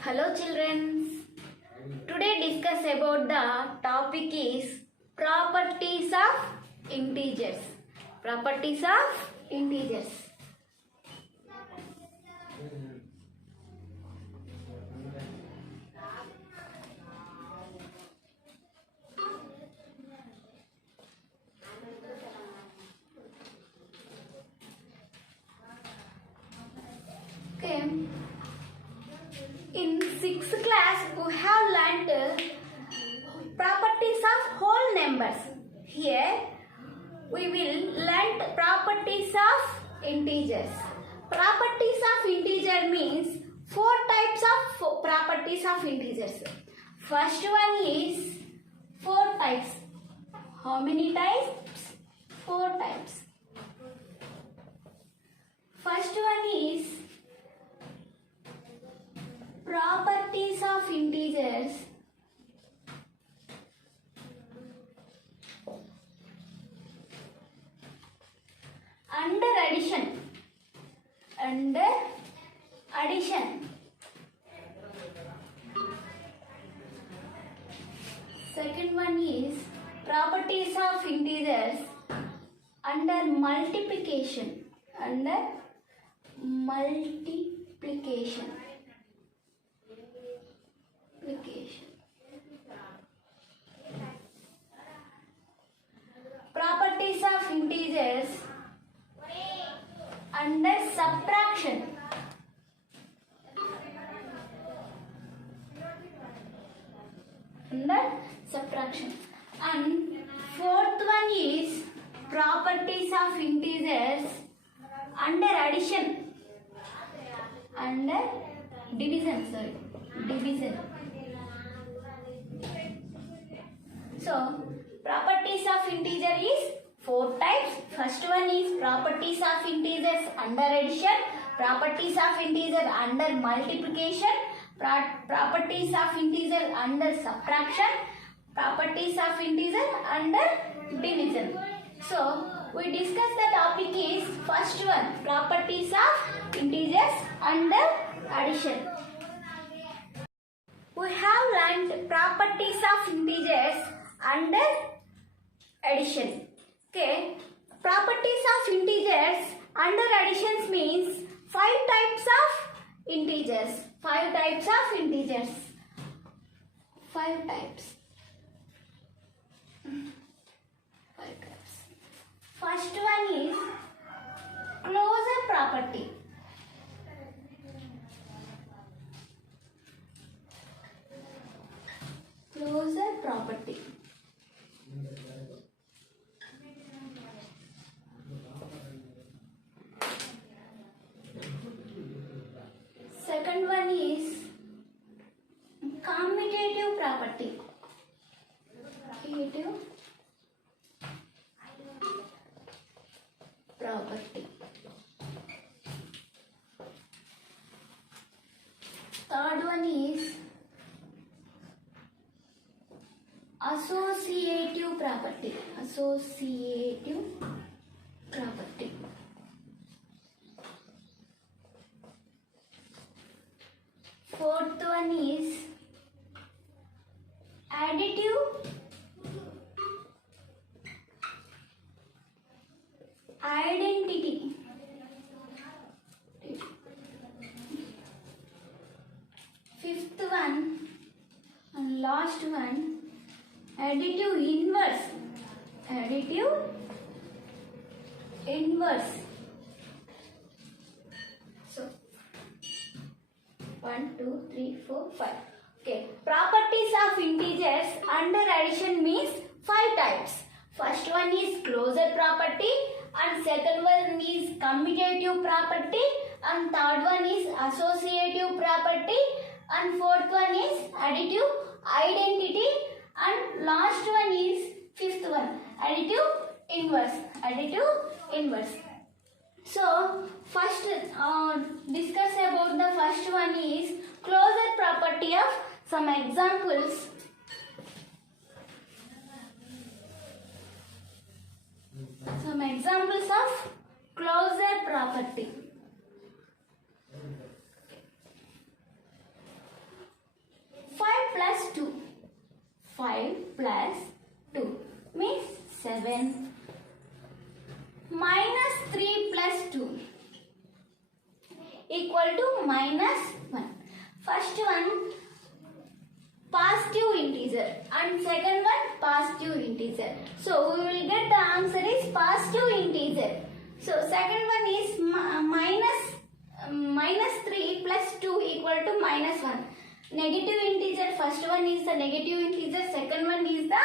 Hello children. Today discuss about the topic is properties of integers. Properties of integers. Okay. In 6th class, we have learnt properties of whole numbers. Here, we will learn properties of integers. Properties of integer means 4 types of properties of integers. First one is 4 types. How many types? 4 types. First one is properties of integers under addition. Under addition. Second one is properties of integers under multiplication. Under multiplication. Properties of integers under subtraction. Under subtraction. And fourth one is properties of integers under addition. Under division. Division. So, properties of integer is 4 types. First one is properties of integers under addition, properties of integer under multiplication, properties of integer under subtraction, properties of integer under division. So, we discuss the topic is first one, properties of integers under addition. We have learned properties of integers under addition. Okay, properties of integers under additions means 5 types of integers. 5 types of integers. 5 types. 5 types. First one is closure property. Closure property. Second one is commutative property. Commutative property. Third one is associative property. Associative property. Fourth one is additive identity. Fifth one and last one, additive inverse. Additive inverse. So 1, 2, 3, 4, 5. Okay. Properties of integers under addition means 5 types. First one is closure property, and second one is commutative property, and third one is associative property, and fourth one is additive identity, and last one is fifth one, additive inverse. Additive inverse. So, first discuss about the first one is closure property of some examples. Some examples of closure property. first one positive integer and second one positive integer. So we will get the answer is positive integer. So second one is minus 3 plus 2 equal to minus 1. Negative integer, first one is the negative integer, second one is the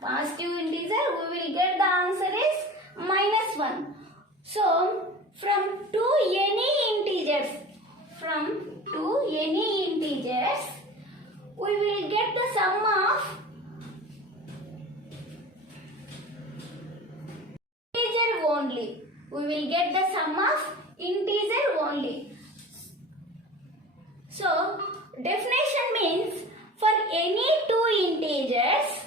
positive integer. We will get the answer is minus 1. So from two any integers, we will get the sum of integer only. We will get the sum of integer only. So definition means for any two integers,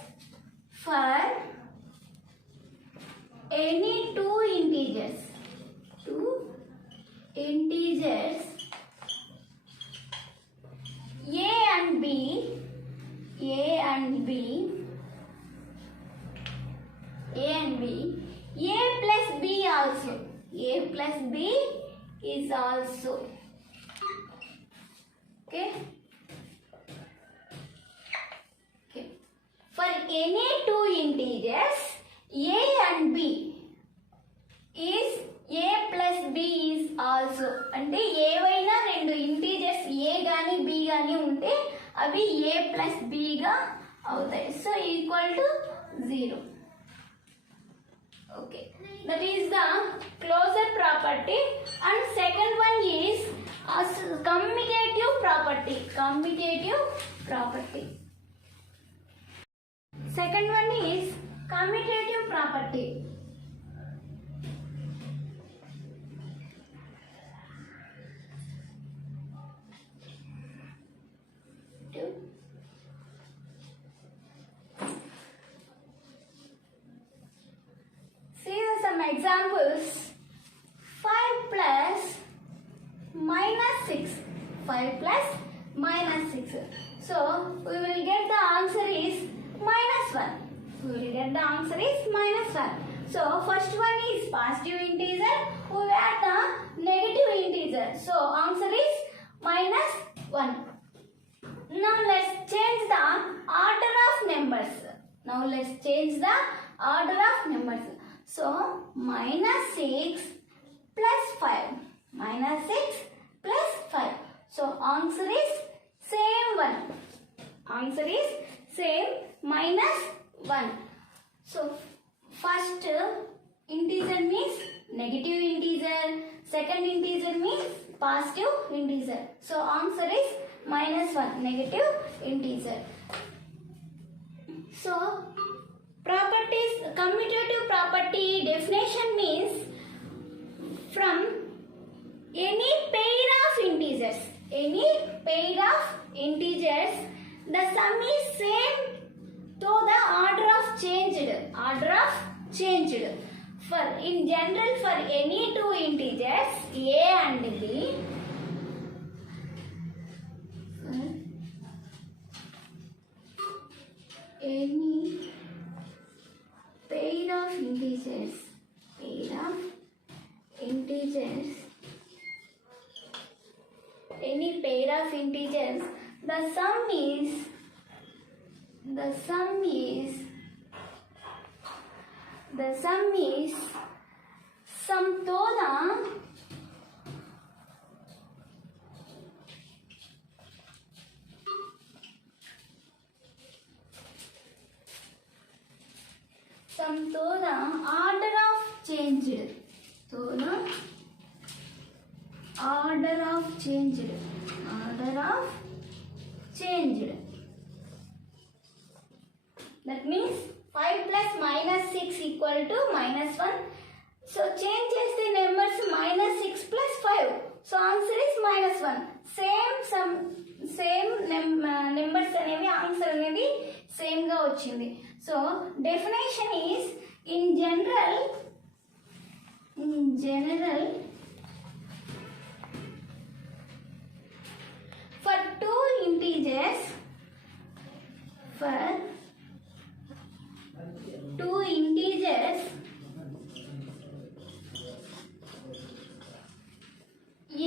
A plus B also. A plus B is also. Okay. For any two integers, A and B is A plus B is also. అంటే ఏవైనా రెండు integers A గాని B గాని ఉంటే అవి A plus B గా అవుతాయి. So equal to 0. Okay, that is the closure property, and second one is commutative property. Second one is commutative property. Some examples. 5 plus minus 6. So we will get the answer is minus 1. So first one is positive integer. We add the negative integer. So answer is minus 1. Now let's change the order of numbers. So minus 6 plus 5. So answer is same one. Minus 1. So first integer means negative integer. Second integer means positive integer. So answer is minus 1, negative integer. So properties, commutative property definition means from any pair of integers, the sum is same though the order of changed. For in general, for any two integers A and B, any pair of integers, the sum is sum though the order of changed. That means 5 plus minus 6 equal to minus 1. So change the numbers minus 6 plus 5. So answer is minus 1. Same numbers అనేవి answer అనేది same గా వచ్చింది. So definition is in general for two integers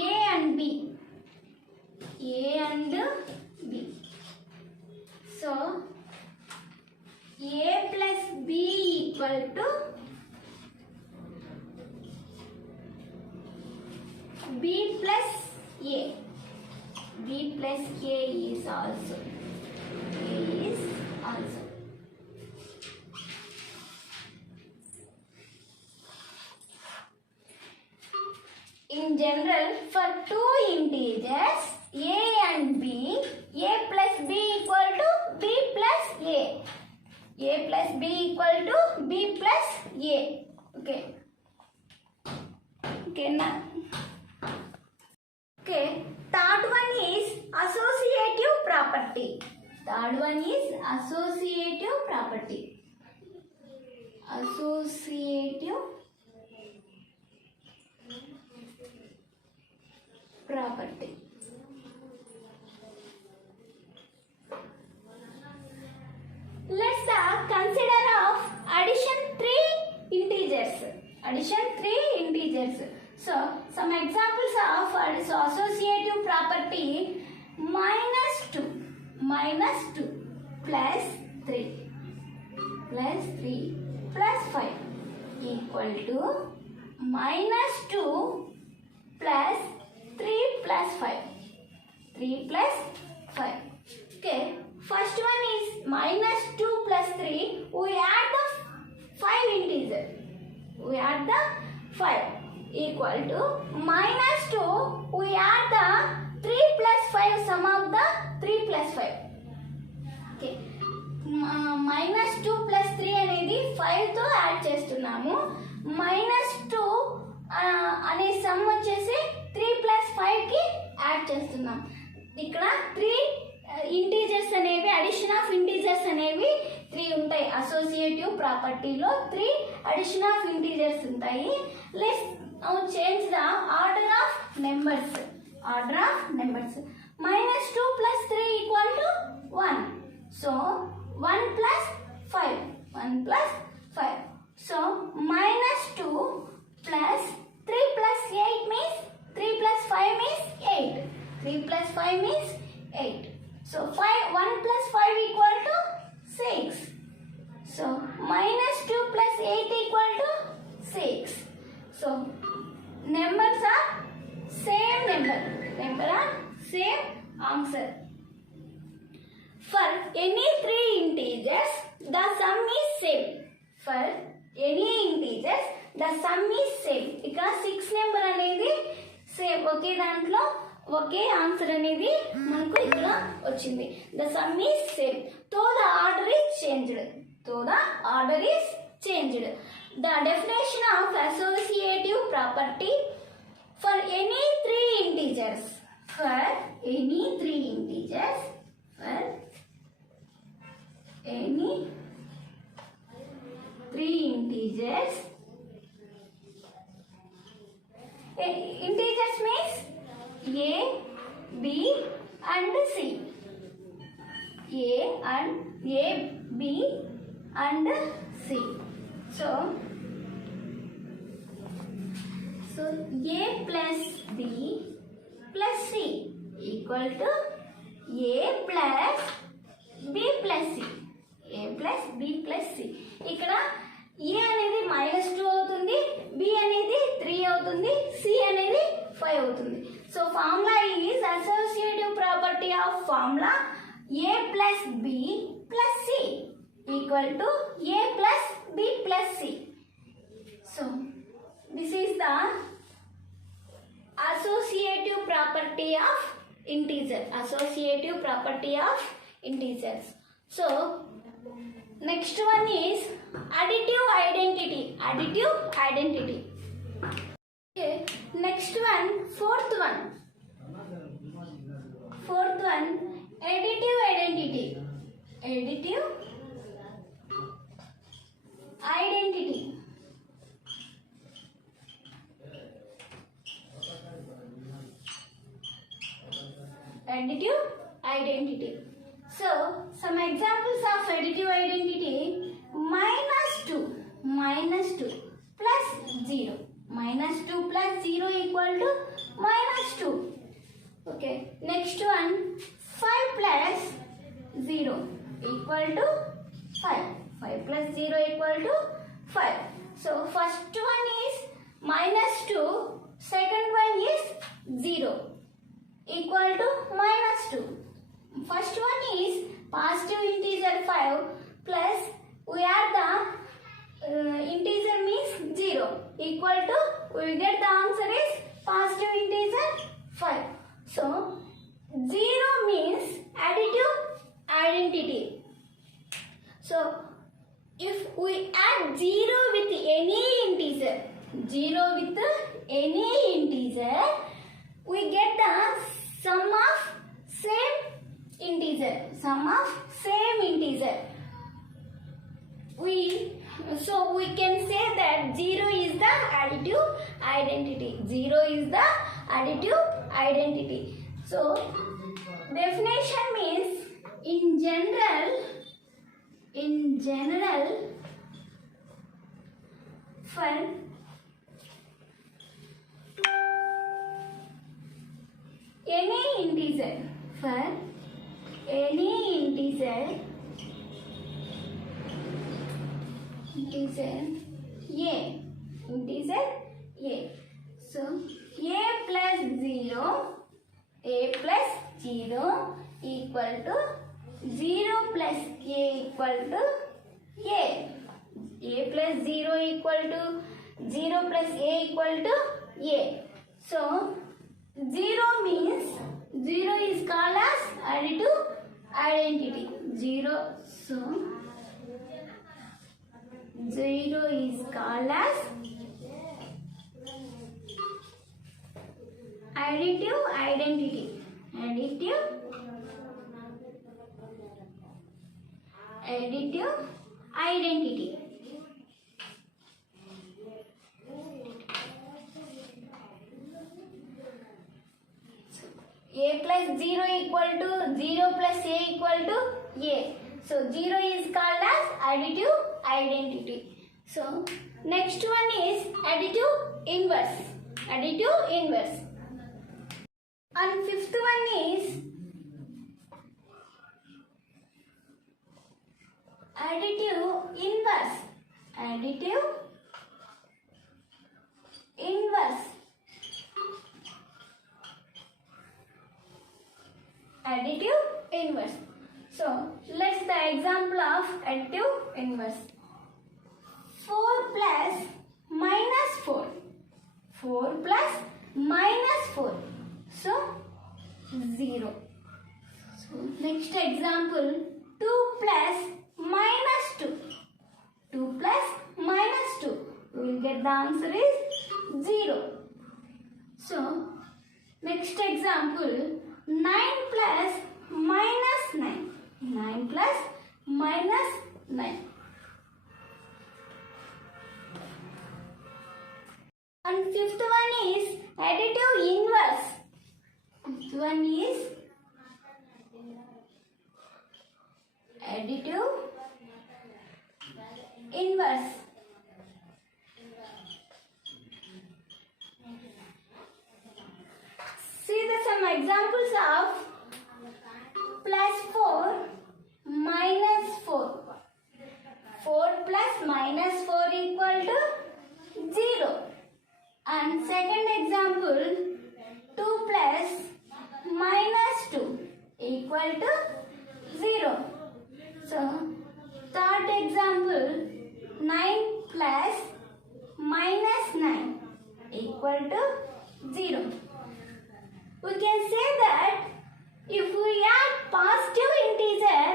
A and B, plus a is also. A is also. In general, for two integers a and b, a plus b equal to b plus a. A plus b equal to b plus a. Okay. Okay, now. Okay, third one is associative property. Third one is associative property. Associative property. Let's consider of addition three integers. Addition three integers. So, some examples of associative property: -2 plus 3 plus 5 equal to -2 plus 3 plus 5. 3 plus 5. Okay. First one is -2 plus 3. We add the 5 integer. We add the 5 equal to -2. We add the 3 plus 5 sum of the 3 plus 5. Okay. -2 plus 3 అనేది 5 తో add చేస్తున్నాము. -2 అనే some వచ్చేసి 3 plus 5 కి add చేస్తున్నాం. ఇక్కడ 3 integers అనేవి addition of integers అనేవి 3 ఉంటాయి. అసోసియేటివ్ ప్రాపర్టీలో 3 అడిషన్ ఆఫ్ ఇంటీజర్స్ ఉంటాయి. Let's now change the order of numbers. Order of numbers. -2 plus 3 equal to 1. So 1 plus 5. 1 plus 5. So -2 plus 3 plus 8 means 3 plus 5 means 8. 3 plus 5 means 8. So 1 plus 5 equal to 6. So -2 plus 8 equal to 6. So numbers are same number. Number are same answer. For any three integers, the sum is same. For any integers, the sum is same. ఇక్కడ 6 number అనేది same. ఒకే దాంట్లో ఒకే answer అనేది మనకు ఇక్కడ వచ్చింది. The sum is same. తో the order is changed. తో the order is changed. The definition of associative property for any three integers. For any three integers. For any three integers. Integers means A, B and C. A, B and C. So A plus B plus C equal to A plus B plus C. A plus B plus C. ఇక్కడ A అనేది -2 అవుతుంది, B అనేది 3 అవుతుంది, C అనేది 5 అవుతుంది. So formula is associative property of formula A plus B plus C equal to A plus B plus C. So this is the associative property of integer. Associative property of integers. So next one is additive identity. Additive identity. Okay. Next one, fourth one. Fourth one, additive identity. Additive identity. Additive identity. So some examples of additive identity: -2 plus 0. -2 plus 0 equal to -2. Okay. Next one, 5 plus 0 equal to 5. 5 plus 0 equal to 5. So first one is -2. Second one is 0. equal to minus 2. First one is positive integer 5 plus we add the integer means 0 equal to, we get the answer is positive integer 5. So 0 means additive identity. So if we add 0 with any integer, we get the sum of same integer. So we can say that 0 is the additive identity. So definition means in general for any integer a. So a plus 0 equal to 0 plus a equal to a. A plus 0 equal to 0 plus a equal to a. So 0 means 0 is called as additive identity. 0 is called as additive identity. A plus 0 equal to 0 plus a equal to a. So 0 is called as additive identity. So next one is additive inverse. And fifth one is additive inverse. So let's the example of additive inverse. 4 plus minus 4. So 0. So next example, 2 plus minus 2. We will get the answer is 0. So next example, 9 plus minus 9. And fifth one is additive inverse. See some examples of plus 4 minus 4. 4 plus minus 4 equal to 0. And second example, 2 plus minus 2 equal to 0. So third example, 9 plus minus 9 equal to 0. We can say that if we add positive integer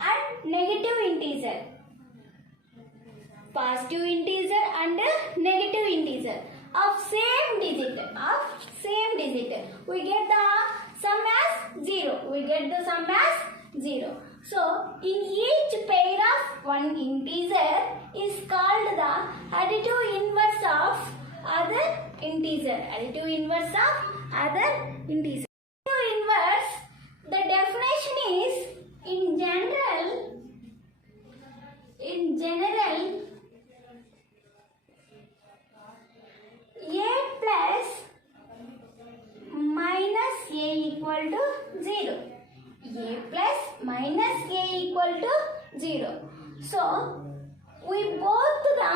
and negative integer of same digit, we get the sum as 0. So in each pair of one integer is called the additive inverse of other integer. Additive inverse, the definition is in general a plus minus a equal to 0. So we both the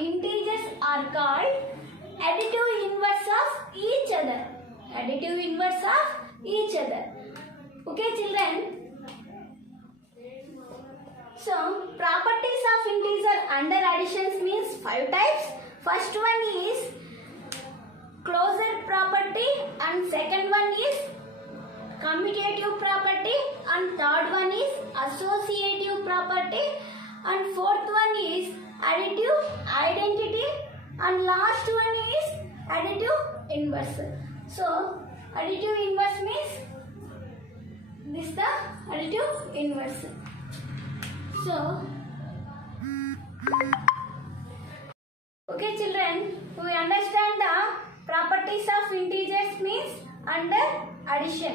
integers are called additive inverse of each other. Additive inverse of each other. Okay, children. So, properties of integer under additions means 5 types. First one is closure property and second one is commutative property and third one is associative property and fourth one is additive identity and last one is additive inverse. So, additive inverse means this is the additive inverse. So, okay children, we understand the properties of integers means under addition.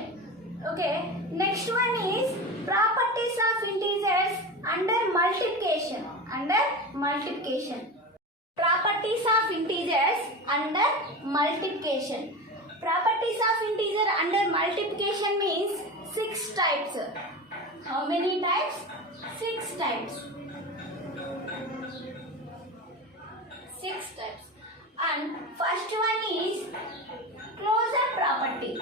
Okay, next one is properties of integers under multiplication. Under multiplication. Properties of integers under multiplication. Properties of integer under multiplication means 6 types. How many types? 6 types. 6 types. And first one is closure property.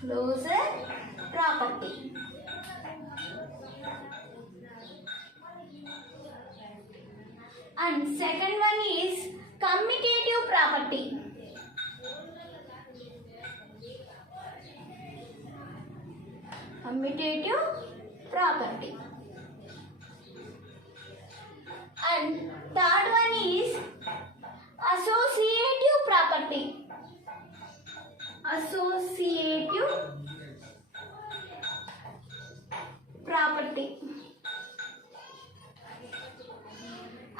Closure property. And second one is commutative property. Commutative property. And third one is associative property. Associative property.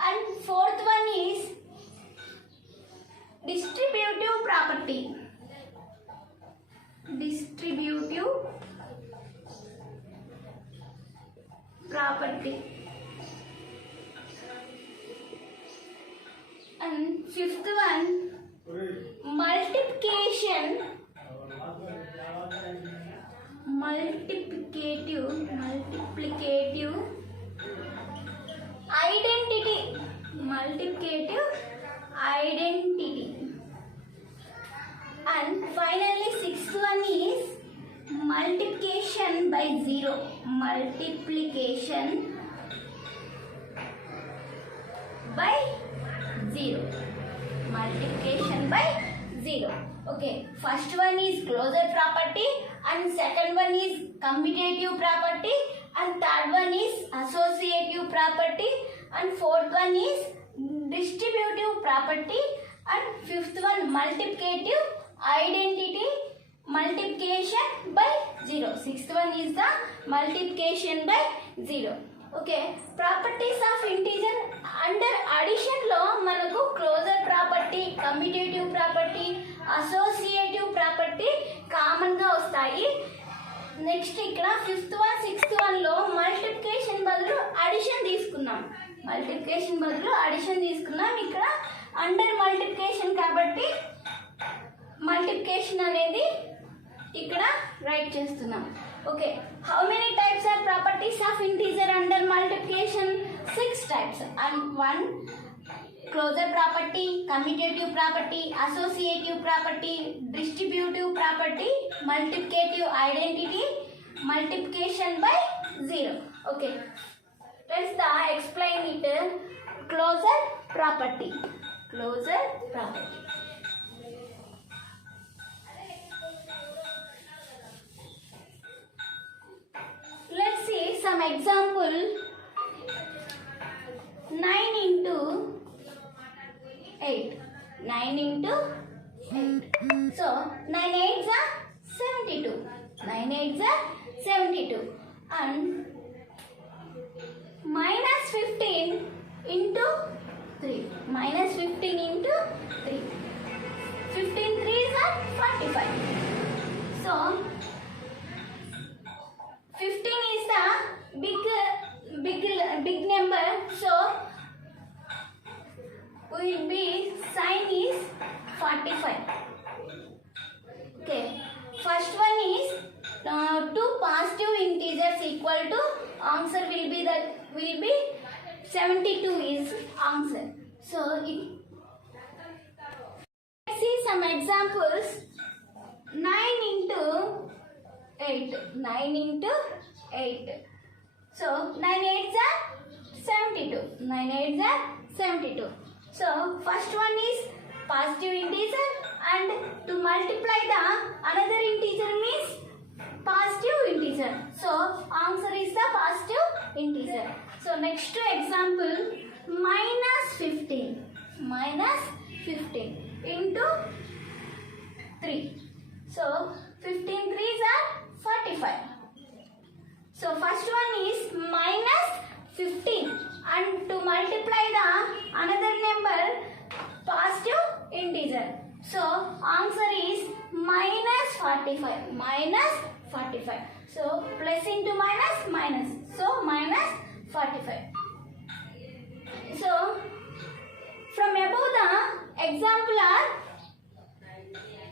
And fourth one is distributive property. Distributive property. And fifth one, multiplication. Multiplicative identity. Multiplicative identity. And finally sixth one is multiplication by 0. Multiplication by 0. Multiplication by 0. Okay, first one is closure property and second one is commutative property and third one is associative property and fourth one is distributive property and fifth one multiplicative identity. Multiplication by 0. Sixth one is the multiplication by 0. Okay, properties of integer under addition lo manaku closure property, commutative property, associative property common ga vastayi. Next ikkada fifth one, sixth one lo multiplication badulu addition తీసుకున్నాం. Multiplication badulu addition తీసుకున్నాం. ikkada under multiplication కాబట్టి multiplication అనేది ఇక్కడ right చేస్తున్నాం. Okay, how many types are properties of integer under multiplication? 6 types. And 1 closure property, commutative property, associative property, distributive property, multiplicative identity, multiplication by 0. Okay, let's explain it. Closure property. Closure property. Let's see some example. 9 into 8. 9 into 8. So 9 8s are 72. 9 8s are 72. And minus 15 into 3. Minus 15 into 3. 15 3s are 45. So 15 is the big number, so will be sign is 45. Okay, first one is two positive integers equal to answer will be 72 is answer. So some examples. 9 into 8. 9 into 8. So 9 8s are 72. 9 8s are 72. So first one is positive integer, and to multiply the another integer means positive integer. So answer is the positive integer. So next example, minus 15. Minus 15 into 3. So 15 3s are 45. So first one is minus 15, and to multiply the another number positive integer. So answer is minus 45. Minus 45. So plus into minus, minus. So minus 45. So from above the example are,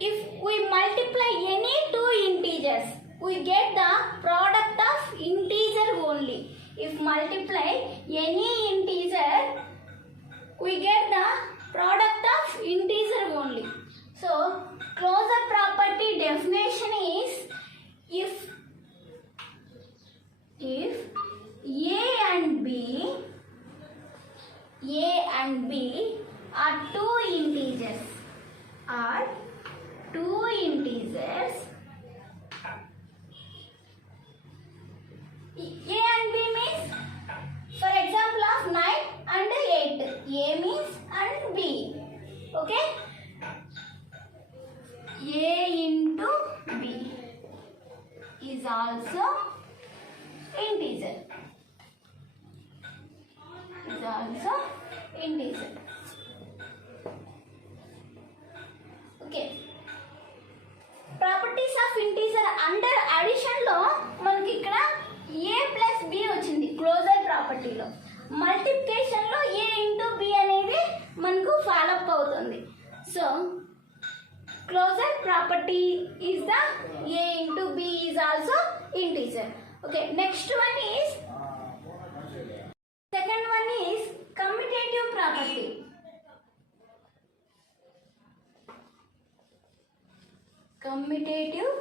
if we multiply any two integers, we get the product of integer only. If multiply any integer, we get the product of integer only. So closure property definition is, if A and B are two integers, A and B means, for example of 9 and 8, A means and B. Okay? A into B is also integer. Okay. Properties of integer under addition లో మనకి ఇక్కడ A plus B వచ్చింది closure ప్రాపర్టీలో. Multiplication లో A into B అనేది మనకు follow up అవుతుంది. So closure property is the A into B is also integer. Okay, next one is, second one is commutative property. Commutative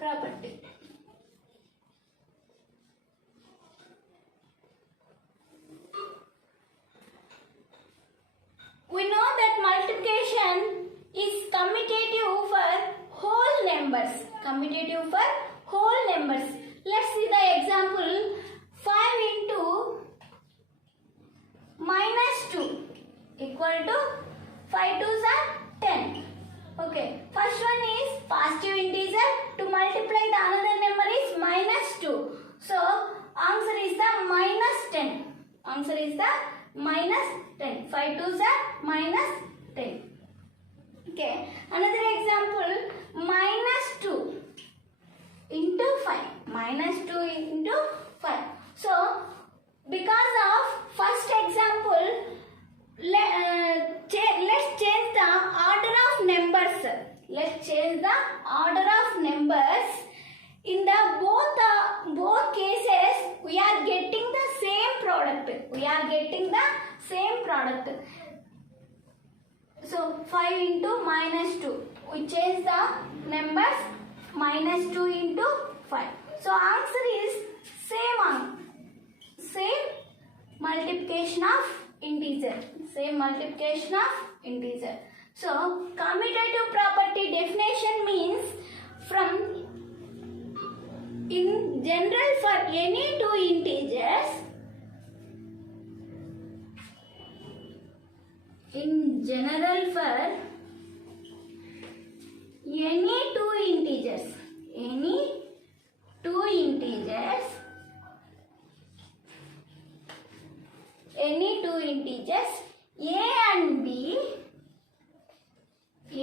property. We know that multiplication is commutative for whole numbers. Commutative for whole numbers. Let's see the example. 5 into minus 2 equal to 5 2s are 10. Okay. First one is positive integer. To multiply the another number is minus 2. So answer is the minus 10. Answer is the minus 10. 5 2s are minus 10. Okay. Another example, minus 2 into 5. Minus 2 into 5. So because of first example, let's change the order of numbers. Let's change the order of numbers. In the both cases, we are getting the same product. So 5 into minus 2. We change the numbers, minus 2 into 5. So answer is same multiplication of integer. So commutative property definition means, from in general for any two integers, any two integers, A and B, A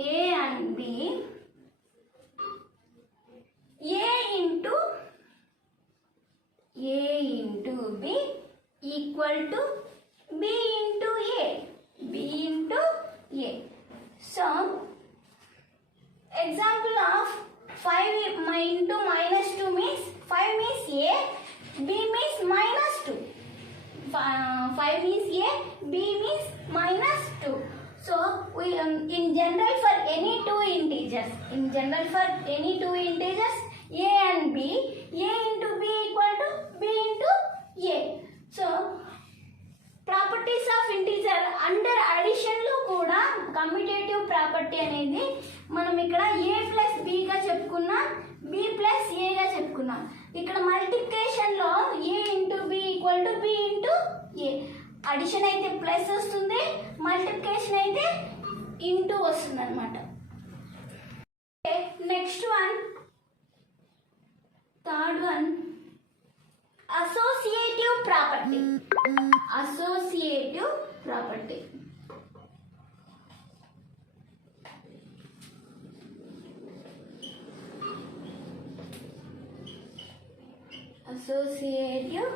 into B equal to B into A. So example of 5 into minus 2 means, 5 means A, B means minus 2. 5 means A, B means minus 2. So we in general for any two integers, a and b, a into b equal to b into a. So properties of integer under addition లో కూడా commutative property అనేది మనం ఇక్కడ a plus b గా చెప్పుకున్నాం, b plus a గా చెప్పుకున్నాం. ఇక్కడ మల్టిప్లికేషన్ లో a into b equal to b into a. Addition అయితే ప్లస్ వస్తుంది, మల్టిప్లికేషన్ అయితే ఇంటూ వస్తుంది అనమాట. Next one, third one, associative property. Associative property. Associative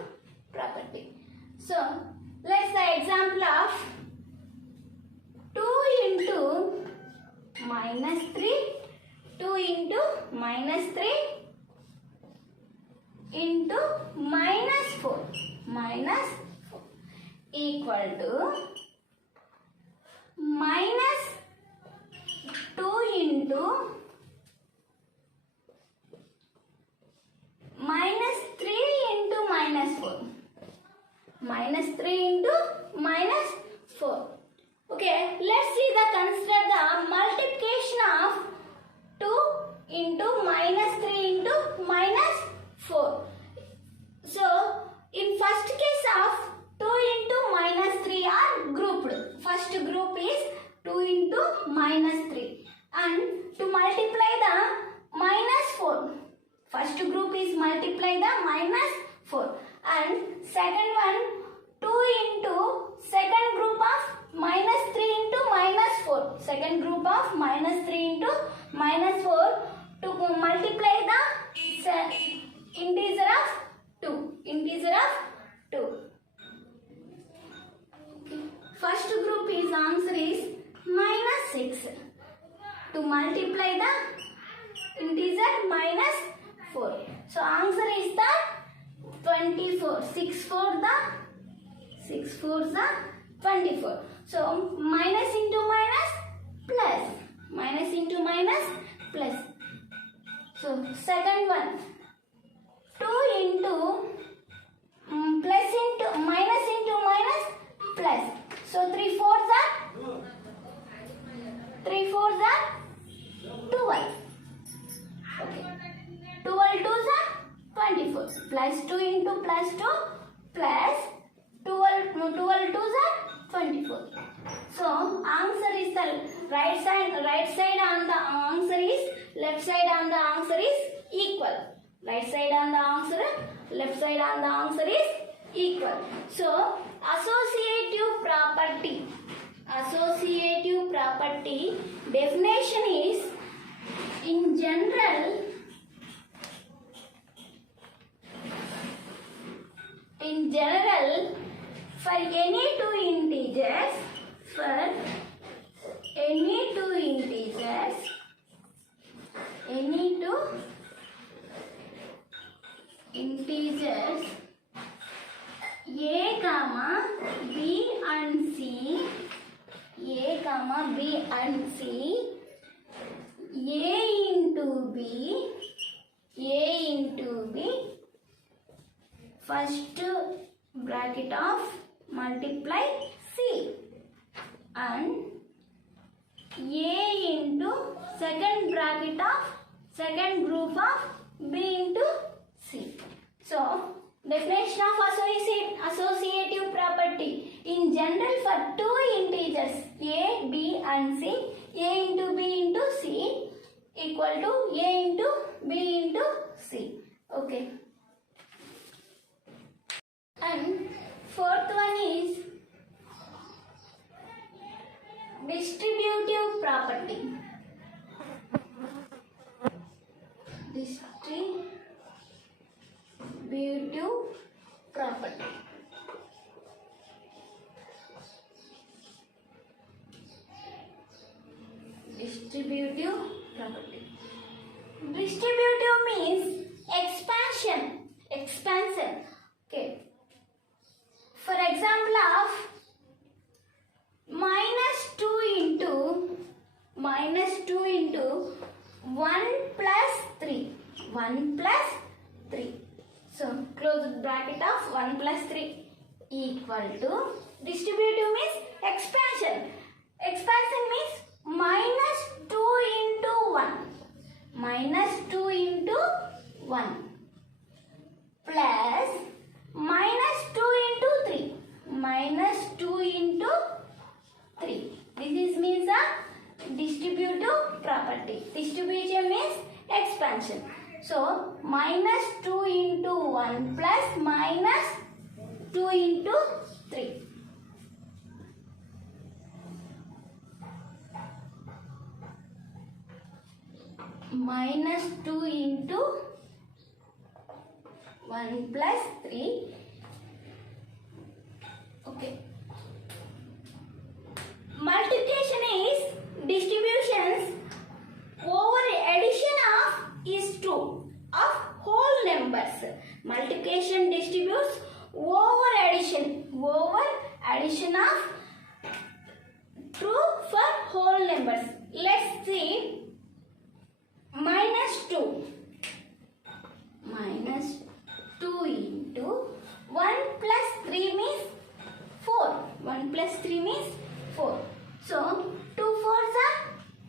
property. So let's the example of 2 into minus 3, 2 into minus 3 into minus 4 equal to minus 2 into minus 3 into minus 4. Minus 3 into minus 4. Okay, let's see the consider the multiplication of 2 into minus 3 into minus 4. So in first case of 2 into minus 3 are grouped. First group is 2 into minus 3, and to multiply the minus 4, first group is multiply the minus 4, and second one 2 into second group of minus 3 into minus 4, second group of minus 3 into minus 4 to multiply the integer of 2. First group is answer is minus 6. To multiply the integer minus 4. So answer is the 24. 6 4 the 24. So minus into minus plus. Minus into minus plus. So second one 2 into plus into minus plus. So 3 4s are 12. Okay. 12 2s are 24. Plus 2 into plus 2 plus 12 2s are 24. So answer is the right side on the answer is left side on the answer is equal. Right side on the answer, left side on the answer is equal. So associative property definition is in general for any two integers a comma b and c, a into b, first bracket of multiply c, and a into second bracket of second group of b into c. So definition of associative property in general for two integers a, b and c, a into b into c equal to a into b into c. Okay. And fourth one is distributive property. Distributive property. Distributive property. Distributive means expansion. Okay. For example of minus 2 into minus 2 into 1 plus 3. 1 plus 3. So close the bracket of 1 plus 3 equal to, distributive means expansion. Expansion means minus 2 into 1. Minus 2 into 1 plus minus 2 into 3. Minus 2 into 3. This means a distributive property. Distribution means expansion. So minus 2 into 1 plus minus 2 into 3. Minus 2 into 1 plus 3. Okay. Multiplication is distributions over addition of is true of whole numbers. Multiplication distributes over addition of true for whole numbers. Let's see. Minus 2. Minus 2 into 1 plus 3 means 4. 1 plus 3 means 4. So 2 4s are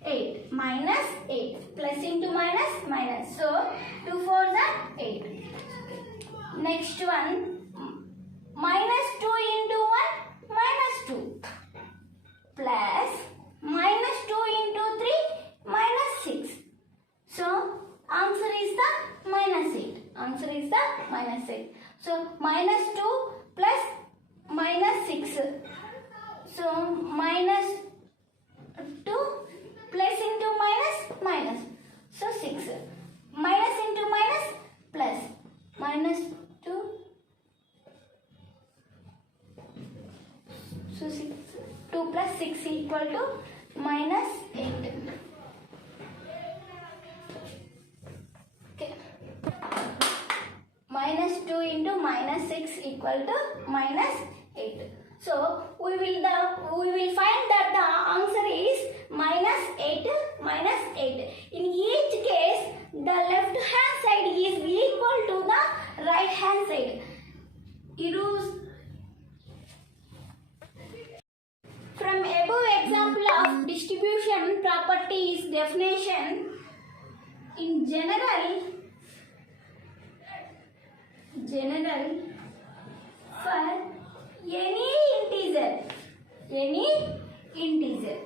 8. Minus 8. Plus into minus, minus. So 2 4s are 8. Next one. Minus 2 into 1, minus 2. Plus minus 2 into 3, minus 6. So answer is the minus 8. Answer is the minus 8. So minus 2 plus minus 6. So minus 2 plus into minus, minus. So 6. Minus into minus, plus. Minus 2. So 6. 2 plus 6 equal to minus 8. Okay. Minus 2 into minus 6 equal to minus 8. So we will find that the answer is minus 8, minus 8. In each case, the left hand side is equal to the right hand side. From above example of distribution properties definition, in general for any integer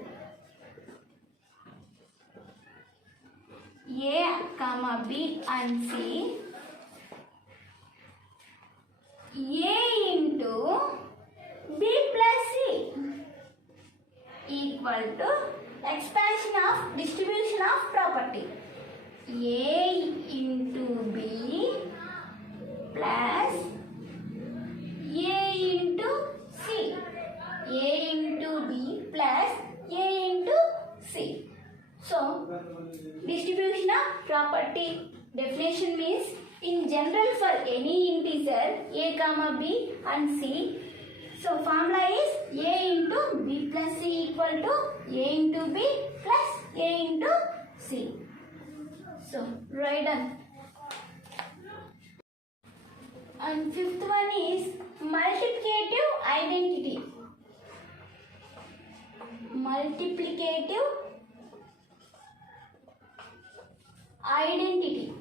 a comma b and c, a into b plus c equal to expansion of distribution of property a into b plus a into c, a into b plus a into c. So distribution of property definition means in general for any integer a comma b and c. So formula is a into b plus c equal to a into b plus a into c. So write down. And fifth one is multiplicative identity. Multiplicative identity.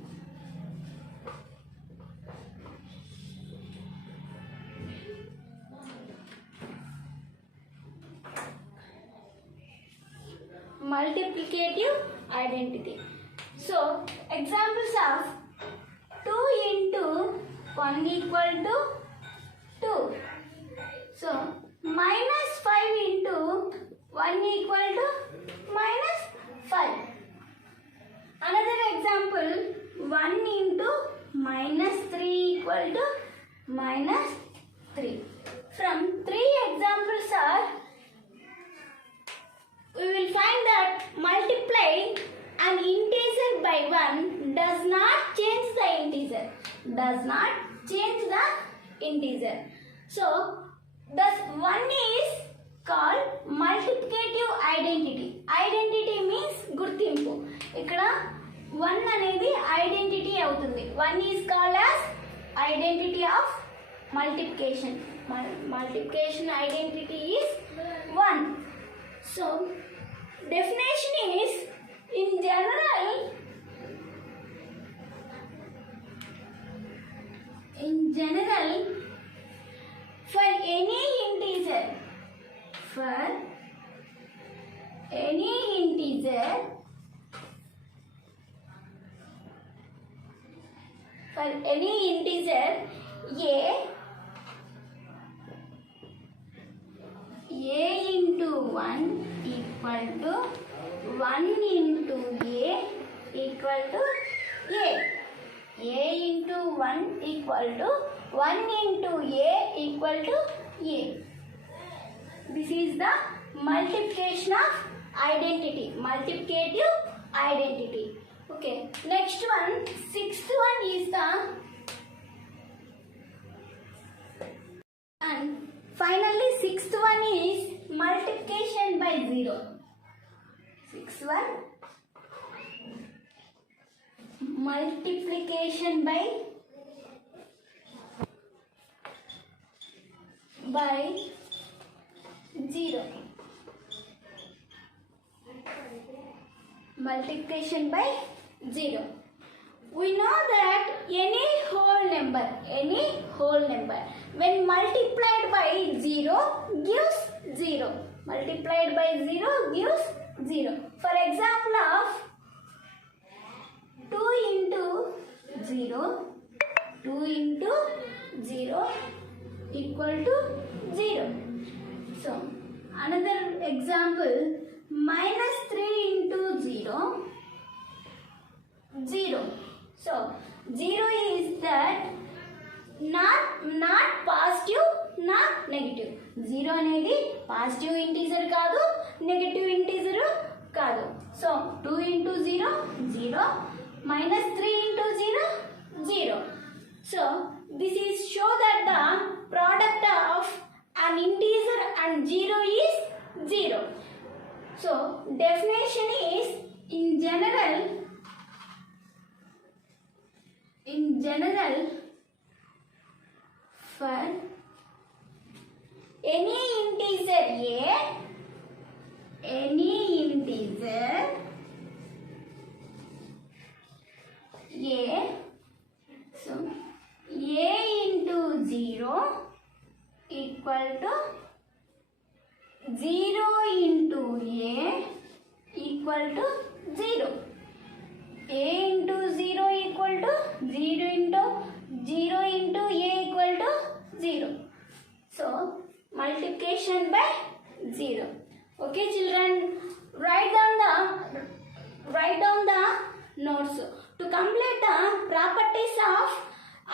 Multiplicative identity. So examples of 2 into 1 equal to 2. So minus 5 into 1 equal to minus 5. Another example, 1 into minus 3 equal to minus 3. From 3 examples are, we will find that multiplying an integer by 1 does not change the integer. Does not change the integer. So, thus 1 is called multiplicative identity. Identity means గుర్తింపు. ఇక్కడ 1 అనేది identity అవుతుంది. 1 is called as identity of multiplication. Multiplication identity is 1. So definition is, in general, for any integer, a into 1 equal to 1 into a equal to a. A into 1 equal to 1 into a equal to a. This is the multiplication of identity, multiplicative identity. Okay, next one, sixth one is the, and finally sixth one is multiplication by 0. Sixth one, multiplication by 0. Multiplication by 0. We know that any whole number when multiplied by 0 gives 0. Multiplied by 0 gives 0. For example of 2 into 0 equal to 0. So another example, minus 3 into 0, 0. So 0 is that not positive, not negative. 0 అనేది positive integer కాదు, negative integer కాదు. So 2 into 0, 0. Minus 3 into 0, 0. So this is show that the product of an integer and 0 is 0. So definition is, in general for any integer a, so a into 0 equal to 0 into a equal to 0. A into 0 equal to 0 into a equal to 0. So multiplication by 0. Okay children, write down the notes to complete the properties of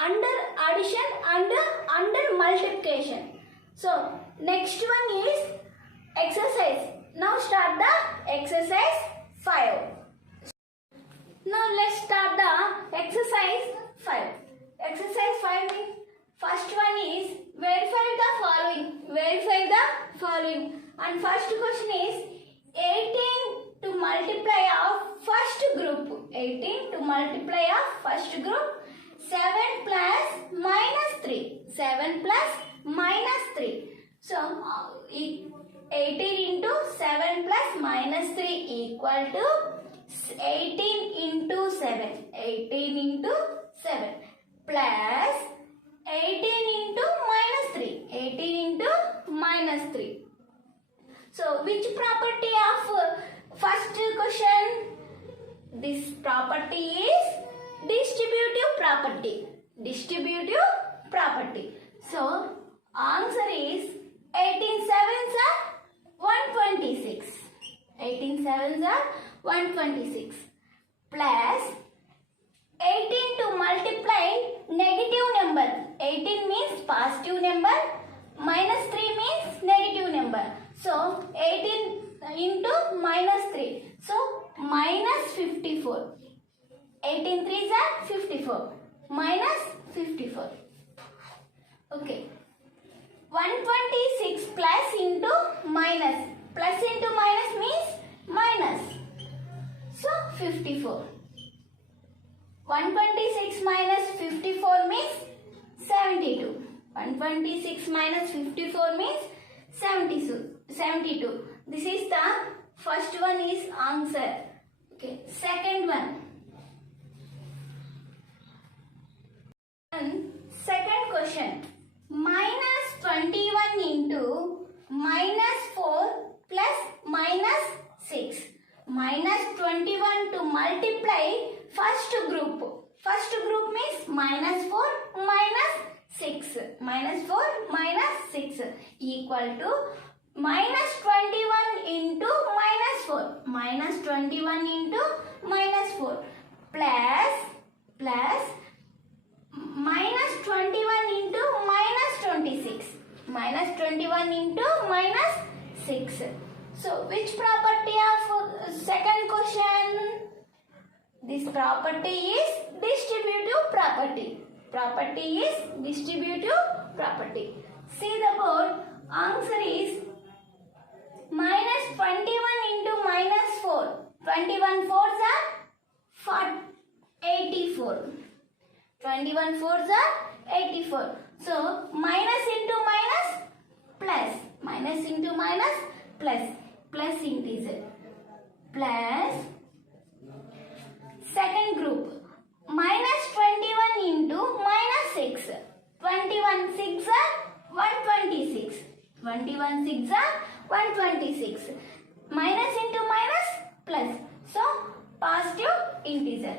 under addition and under multiplication. So next one is exercise. Now start the exercise 5. Now let's start the exercise 5. Exercise 5 means, first one is verify the following. And first question is 18 to multiply of first group. 18 to multiply of first group. 7 plus minus 3. 7 plus minus 3. So 18 into 7 plus minus 3 equal to 18 into 7. 18 into 7 plus 18 into minus 3. 18 into minus 3. So which property of first question? This property is distributive property. So answer is 18 sevens are 126. 18 sevens are 126 plus 18 to multiply negative number. 18 means positive number, minus 3 means negative number. So 18 into minus 3. So minus 54. 18 3s are 54. Minus 54. Okay. 126 plus into minus. Plus into minus means minus. So 54. 126 minus 54 means 72. 126 minus 54 means 72. This is the first one is answer. Okay. Second one. And second question. Minus 21 into minus 4 plus minus 6. Minus 21 to multiply first group. First group means minus 4 minus 6. Minus 4 minus 6 equal to minus 21 into minus 4. Minus 21 into minus 4 plus minus 21 into minus 26. Minus 21 into minus 6. So, which property of second question? This property is distributive property. Property is distributive property. See the board. Answer is minus 21 into minus 4. 21 fours are 84. 21 fours are 84. So, minus into minus plus. Minus into minus plus. Plus integer. Plus second group. Minus 21 into minus 6. 21 6 are 126. 21 6 are 126. Minus into minus plus. So, positive integer.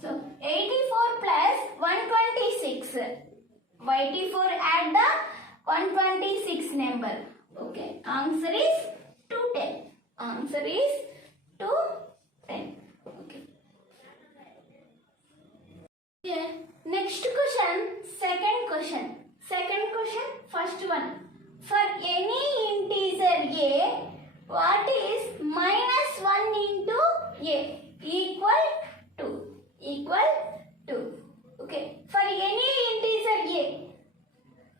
So, 84 plus 126. 84 add the 126 number. Okay. Answer is 210. Answer is 210. Okay. Yeah. Next question. Second question. Second question. First one. For any integer a, what is minus 1 into a equal to? Equal to. Okay. For any integer a,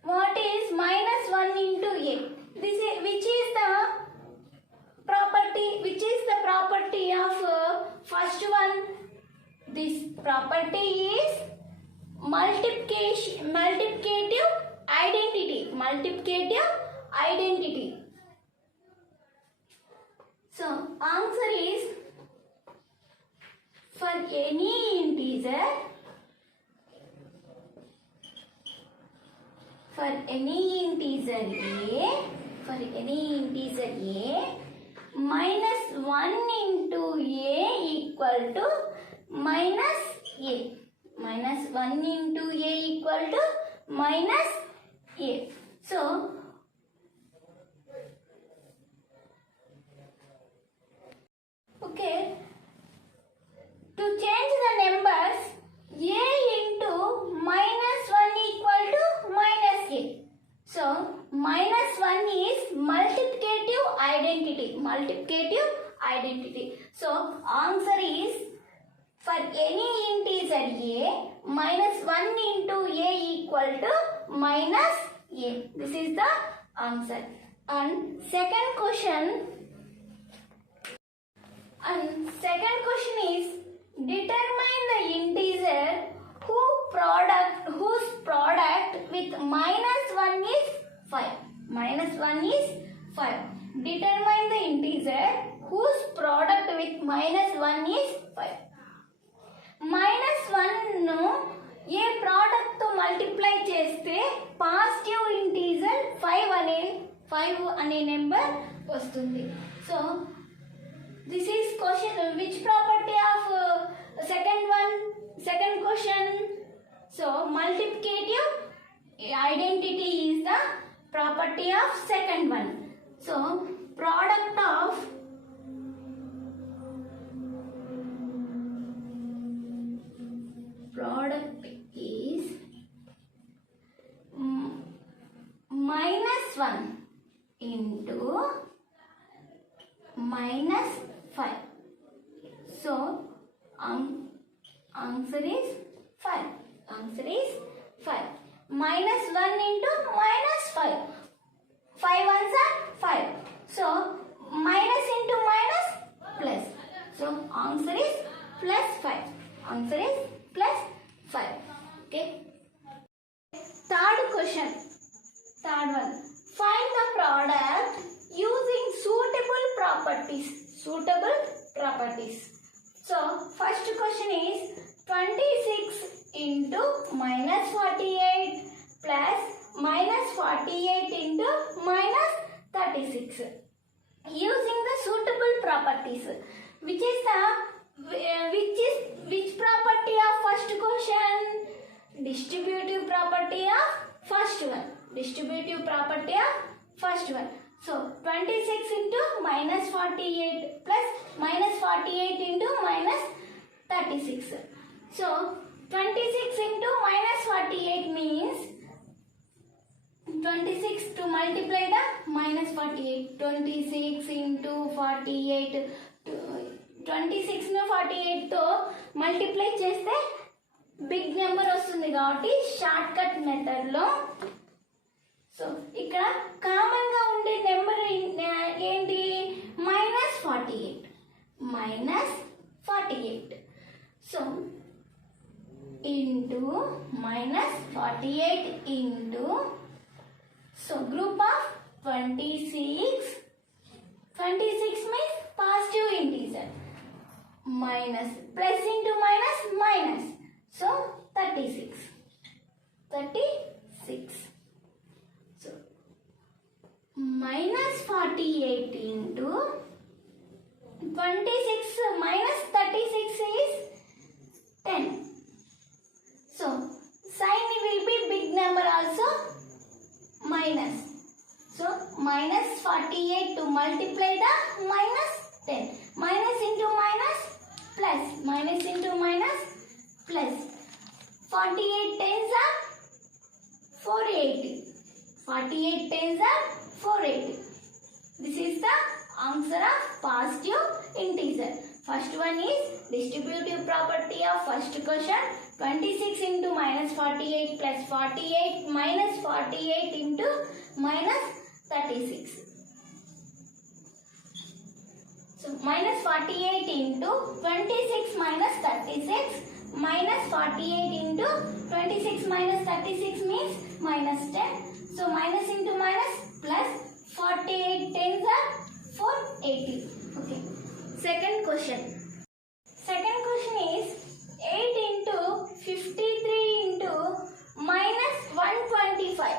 what is minus 1 into a? This is which is the property? Which is the property of first one? This property is multiplicative identity. Multiplicative identity. So answer is for any integer. For any integer a, minus 1 into a equal to minus a. Minus 1 into a equal to minus a. So, okay, to change the numbers, a into minus 1 equal to minus a. So, minus 1 is multiplicative identity. Multiplicative identity. So, answer is for any integer a, minus 1 into a equal to minus a. This is the answer. And second question is determine the integer whose product with minus 1 is 5. Minus 1 is 5. Determine the integer whose product with minus 1 is 5. Minus 1 ను ఏ product తో multiply చేస్తే positive integer 5 అనే number వస్తుంది. So this is question which property of second question. So multiplicative identity is the property of second one. So product is minus 1 into minus 5. So answer is 5. Answer is 5. Minus 1 into minus 5. 5 ones are 5. So minus into minus plus. So answer is plus 5. Answer is plus 5. Okay. Third question. Third one. Find the product using suitable properties. Suitable properties. So first question is 26 into minus 48 plus minus 48 into minus 36. Using the suitable properties. Which property of first question? Distributive property of first one. Distributive property of first one. So 26 into minus 48 plus minus 48 into minus 36. So 26 into minus 48 means 26 to multiply the minus 48. 26 into 48. 26 ను 48 తో multiply చేస్తే big number వస్తుంది కాబట్టి short cut method లో so ఇక్కడ common గా ఉండే number ఏంటి minus 48 so into minus 48 into so group of 26 means positive integer minus plus into minus minus so 36 so minus 48 into 26 minus 36 is 10 so sign will be big number also minus so minus 48 to multiply the minus 10 minus into minus plus minus into minus plus 48 tens are 480 48 tens are 480 this is the answer of positive integer first one is distributive property of first question 26 into minus 48 plus 48 minus 48 into minus 36 so minus 48 into 26 minus 36 minus 48 into 26 minus 36 means minus 10 so minus into minus plus 48 tens are 480 okay second question is 8 into 53 into minus 125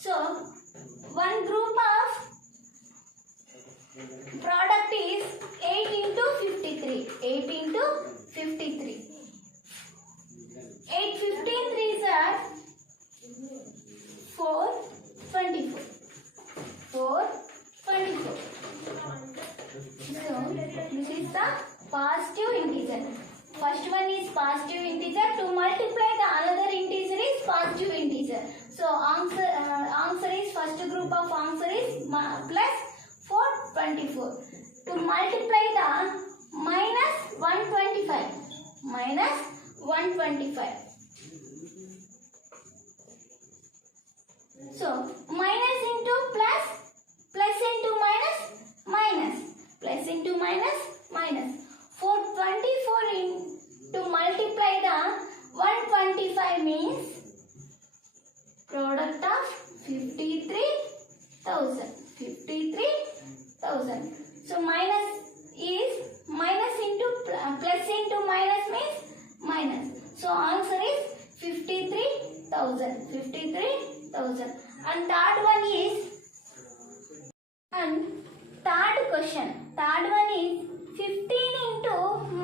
so one group of product is 8 into 53 8 into 53 8 15 are 424 so this is the positive integer first one is positive integer to multiply the another integer is positive integer so answer is first group of answer is plus 424 to multiply the minus 125 so minus into plus plus into minus minus plus into minus minus 424 to multiply the 125 means product of 53,000 so minus is minus into plus into minus means minus so answer is 53,000 and third one is and third question third one is 15 into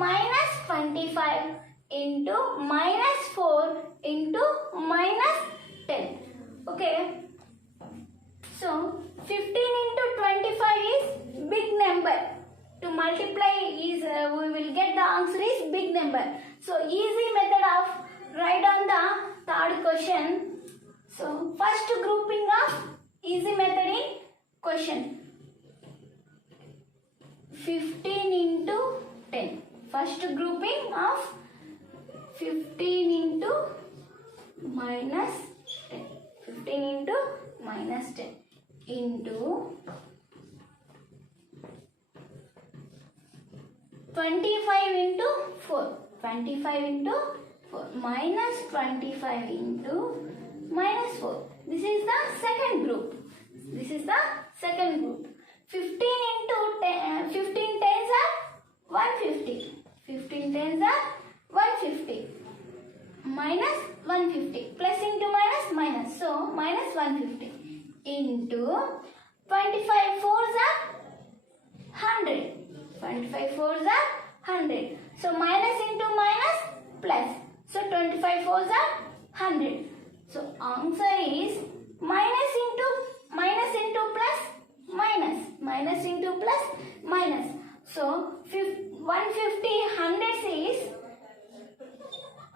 minus 25 into minus 4 into minus 10 okay so 15 into 25 is big number to multiply is we will get the answer is big number so easy method of write on the third question so first grouping of easy method in question 15 into 10 first grouping of 15 into minus 10 15 into minus 10 into 25 into 4. 25 into 4 minus 25 into minus 4. This is the second group. This is the second group. 15 into 10, 15 tens are 150. 15 tens are 150. Minus 150. Plus into minus minus. So minus 150 into 25 fours are 100. 25 fours are 100. So minus into minus plus. So 25 fours are 100. So answer is minus into plus minus. Minus into plus minus. So 150 hundreds is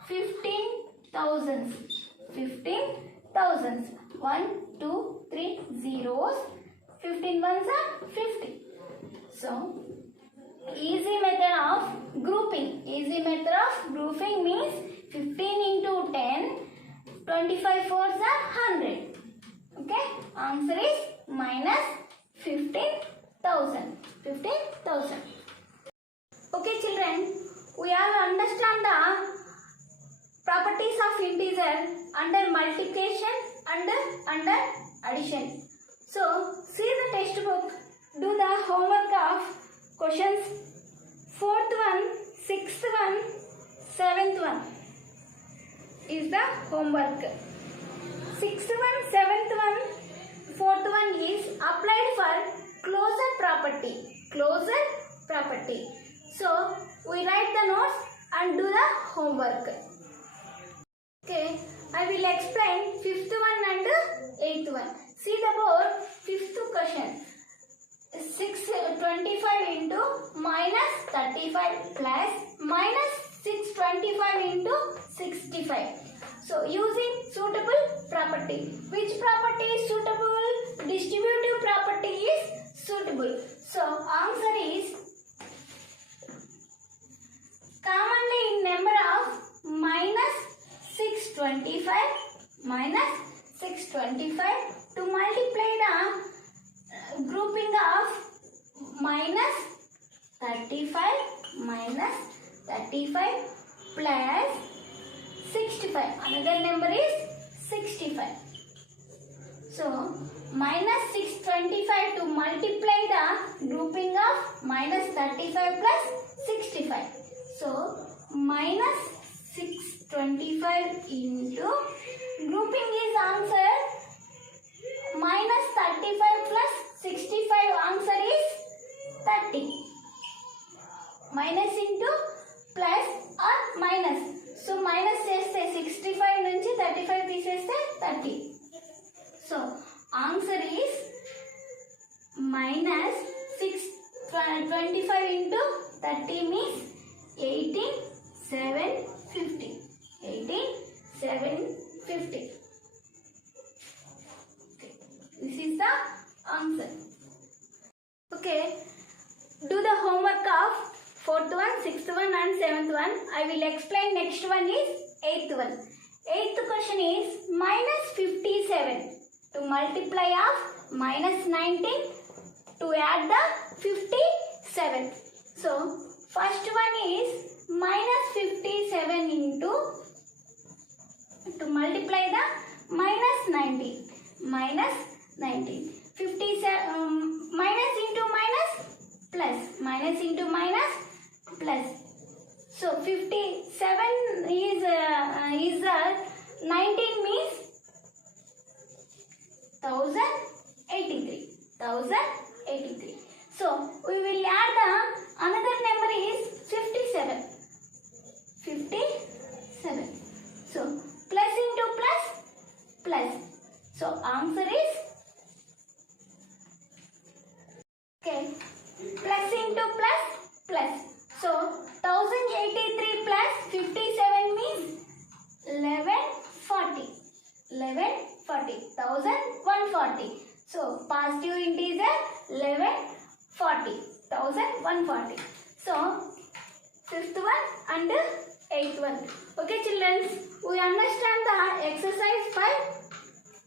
15,000. 15,000. 1, 2, 3 zeros. 15 ones are 50. So easy method of grouping. Easy method of grouping means 15 into 10. 25 fours are 100. Okay. Answer is minus 15,000. 15,000. Okay children. We all understand the properties of integer under multiplication and under addition. So see the textbook. Do the homework of questions 4th one, 6th one, 7th one is the homework. 6th one, 7th one, 4th one is applied for closure property. Closure property. So we write the notes and do the homework. Okay, I will explain 5th one and 8th one. See the board, 5th question. 625 into minus 35 plus minus 625 into 65. So using suitable property. Which property is suitable? Distributive property is suitable. So answer is commonly in number of minus 625 minus 625 to multiply the grouping of minus 35 minus 35 plus 65. Another number is 65. So minus 625 to multiply the grouping of minus 35 plus 65. So minus 625 into grouping is answer minus 35 plus 65, answer is 30. Minus into plus or minus. So minus cheste 65 nunchi 35 తీసేస్తే 30. So answer is minus 625 into 30 means 18,750. 18,750. Okay. This is the answer. Okay. Do the homework of 4th one, 6th one and 7th one. I will explain. Next one is 8th one. 8th question is minus 57 to multiply of minus 19 to add the 57. So first one is minus 57 into to multiply the minus 19. Minus 19. 57 minus into minus plus. Minus into minus plus. So 57 is 19 means 1083. 1083. So we will add the another number is 57. 57. So plus into plus plus. So answer is okay. Plus into plus plus. So 1083 plus 57 means 1140. 1140. 1140. So positive integer 1140. 1140. So 5th one and 8th one. Okay children, we understand the exercise 5.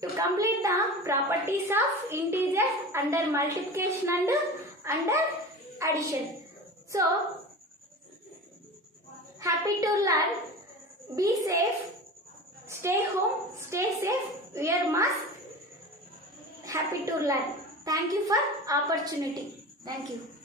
to complete the properties of integers under multiplication and under addition. So, happy to learn. Be safe. Stay home. Stay safe. Wear mask. Happy to learn. Thank you for opportunity. Thank you.